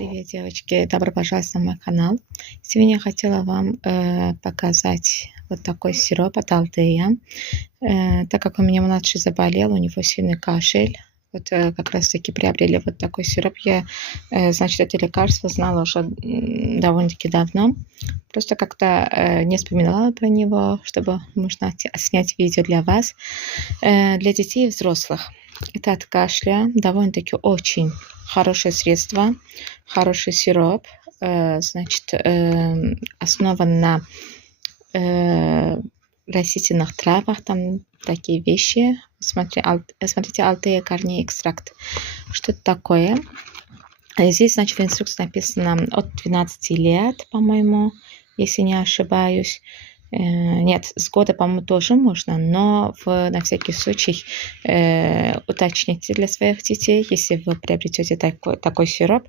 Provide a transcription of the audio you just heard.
Привет, девочки! Добро пожаловать на мой канал. Сегодня я хотела вам показать вот такой сироп от Алтея. Так как у меня младший заболел, у него сильный кашель. Вот как раз таки приобрели вот такой сироп. Я, значит, это лекарство знала уже довольно-таки давно. Просто как-то не вспоминала про него, чтобы можно снять видео для вас. Для детей и взрослых. Это от кашля. Довольно-таки очень хорошее средство. Хороший сироп. Значит, основан на растительных травах. Там такие вещи. Смотрите, Алтея корней экстракт. Что это такое? Здесь, значит, в инструкции написано от 12 лет, по-моему, если не ошибаюсь. Нет, с года, по-моему, тоже можно, но на всякий случай уточните для своих детей, если вы приобретете такой сироп.